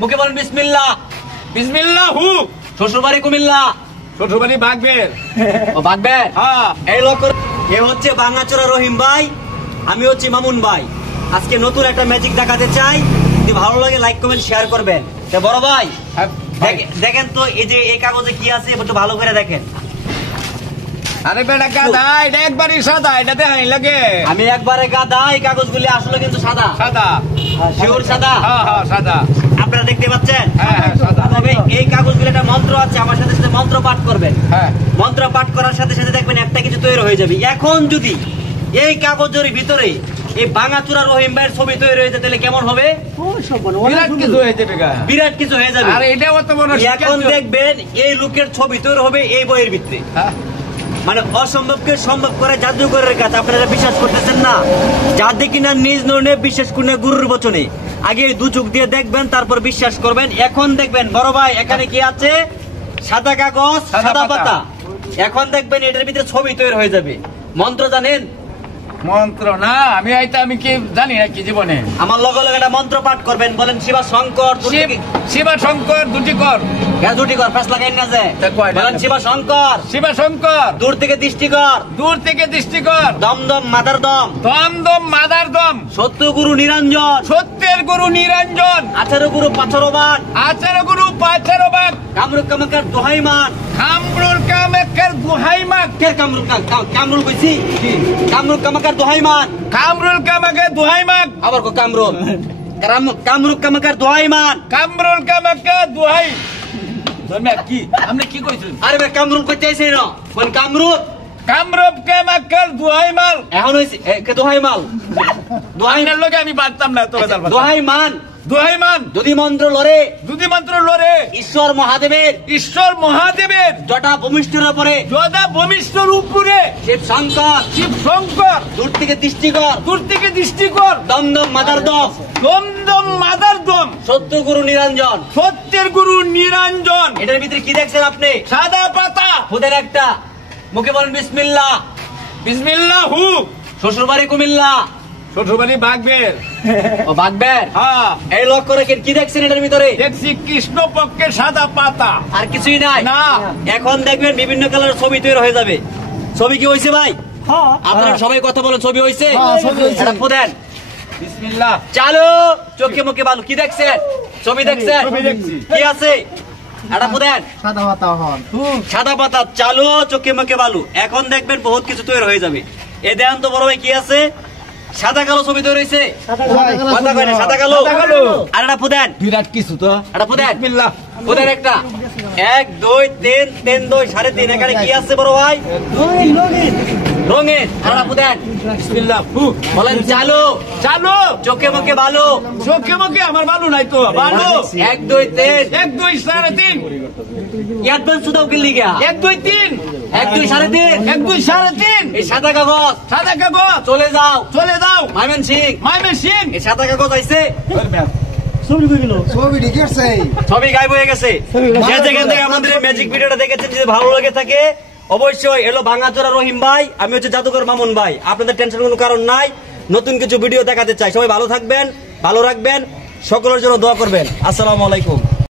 মুখে বলেন বিসমিল্লাহ। বিসমিল্লাহু। শ্বশুরবাড়ি কুমিল্লা। শ্বশুরবাড়ি বাগবের। ও বাগবের। হ্যাঁ। এই লোক এ হচ্ছে ভাঙাচোরা রহিম ভাই, আমি হচ্ছে মামুন ভাই। আজকে নতুন একটা ম্যাজিক দেখাতে চাই, যদি ভালো লাগে লাইক কমেন্ট শেয়ার করবেন। বড় ভাই দেখেন তো এই যে এই কাগজে কি আছে একটু ভালো করে দেখেন। আরে বেটা গাদা, এটা একবারই সাদা, এটা দেখাই লাগে। আমি একবারে গাদা, এই কাগজগুলি আসলে কিন্তু সাদা। সাদা শিওর সাদা। হ্যাঁ হ্যাঁ সাদা। আপনারা দেখতে পাচ্ছেন? হ্যাঁ হ্যাঁ সাদা। তবে এই কাগজগুলো একটা মন্ত্র আছে, আমার সাথে সাথে মন্ত্র পাঠ করবেন। হ্যাঁ। মন্ত্র পাঠ করার সাথে সাথে দেখবেন একটা কিছু তৈরি হয়ে যাবে। এখন যদি এই কাগজের ভিতরে এই ভাঙাচোরা রহিম ভাইয়ের ছবি তৈরি হয়ে যায় তাহলে কেমন হবে? বিরাট কিছু হয়ে যাবে। বিরাট কিছু হয়ে যাবে। আর এটা অত বড় এখন দেখবেন এই লোকের ছবি তৈরি হবে এই বইয়ের ভিতরে। মানে অসম্ভবকে সম্ভব করে জাদুকরের কাছে। আপনারা বিশ্বাস করতেছেন না? যাদের কিনা নিজ ননে বিশ্বাস করে না গুরুর বচনে, আগে দু চোখ দিয়ে দেখবেন তারপর বিশ্বাস করবেন। এখন দেখবেন বড় ভাই এখানে কি আছে? সাদা কাগজ, সাদা পাতা। এখন দেখবেন এটার ভিতরে ছবি তৈরি হয়ে যাবে। মন্ত্র জানেন? মন্ত্র না, আমি কি জানি না কি জীবনে। আমার লগে লগে একটা মন্ত্র পাঠ করবেন। বলেন শিবা শঙ্কর। শিবা শঙ্কর দুটি কর। দুটি কর, পাঁচ লাগাই না যায়। বলেন শিবা শঙ্কর। শিবা শঙ্কর। দূর থেকে দৃষ্টি কর। দূর থেকে দৃষ্টি কর। দম দম মাদার দম। দম দম মাদার দম। সত্য গুরু নিরঞ্জন। সত্যের গুরু নিরঞ্জন। আচার্য গুরু পাথরবান। আচার্য গুরু পাথরবান। কামরুল কামাকার দোহাইমান। কামরুল কামাকার দোহাইমান। কে কামরুল কইছি? কামরুল কামাকার দোহাইমান। কামরুল কামাকার দোহাইমান। আবার কো কামরুল। কামরুল কামাকার দোহাইমান। কামরুল কামাকার দোহাই। ধর্মিয়া কি? আপনি কি কইছেন? আরে ভাই কামরুল কইতে আইছে না। কোন কামরুল? কামরুল কামাকার দোহাইমাল। এখন হইছে কে দোহাইমাল? দোহাইনার লগে আমি পারতাম না তো কথা। দোহাইমান। দোহাইমান। যদি মন্ত্র লরে। যদি মন্ত্র লরে। ঈশ্বর মহাদেবের। ঈশ্বর মহাদেবের। জটা ভূমিষ্ঠের উপরে। জটা ভূমিষ্ঠের উপরে। শিব শঙ্কর। শিব শঙ্কর। দূর থেকে দৃষ্টি কর। দূর থেকে দৃষ্টি কর। দম দম মাদার দম। দম দম মাদার দম। সত্য গুরু নিরঞ্জন। সত্যের গুরু নিরঞ্জন। এটার ভিতরে কি দেখছেন আপনি? সাদা পাতা। খুদের একটা। মুখে বলেন বিসমিল্লাহ। বিসমিল্লাহু। শ্বশুরবাড়ি কুমিল্লা। শ্বশুরবাড়ি বাগবের। ও বাগবের। হ্যাঁ। এই লক্ষ্য রেখেন কি দেখছেন এটার ভিতরে? দেখছি কৃষ্ণ পক্ষের সাদা পাতা। আর কিছুই নাই না। এখন দেখবেন বিভিন্ন কালারের ছবি তৈরি হয়ে যাবে। ছবি কি হয়েছে ভাই? আপনারা সবাই কথা বলেন ছবি হয়েছে? এটা ফুদেন। বিসমিল্লাহ। চালু। চোখে মুখে ভালো কি দেখছেন? ছবি দেখছেন? কি আছে? এটা ফুদেন। সাদা পাতা। চালু। চোখে মুখে ভালো। এখন দেখবেন বহুত কিছু তৈরি হয়ে যাবে। এ দেন তো বড় ভাই কি আছে? সাদা কালো ছবি তৈরি হয়েছে। সাদা কালো। আর এটা ফুদেন। বিরাট কিছু তো। এটা ফুদেন। বিসমিল্লাহ। ফুদেন একটা। 1 2 3 3 2 3.5। এখানে কি আছে বড় ভাই? রঙিন। আর এটা ফুদেন। বিসমিল্লাহ। বলেন চালু। চালু। চোখে মুখে ভালো। চোখে মুখে আমার ভালো নাই তো। ভালো। 1 2 3 1 2 3.5। অ্যাডভান্স সুদাও কি লিগা? 1 2 3 1 2 3.5 1 2 3.5। এই সাদা কাগজ। সাদা কাগজ। চলে যাও। চলে যাও মাইমেন সিং। মাইমেন সিং। এই সাদা কাগজ আইছে। ছবি গায়েব হয়ে গেছে। যে যেখান থেকে আমাদের ম্যাজিক ভিডিওটা দেখেছেন যদি ভালো লাগে থাকে অবশ্যই এলো ভাঙাচোরা রহিম ভাই, আমি হচ্ছে জাদুকর মামুন ভাই। আপনাদের টেনশন কোনো কারণ নাই। নতুন কিছু ভিডিও দেখাতে চাই। সবাই ভালো থাকবেন, ভালো রাখবেন, সকলের জন্য দোয়া করবেন। আসসালামু আলাইকুম।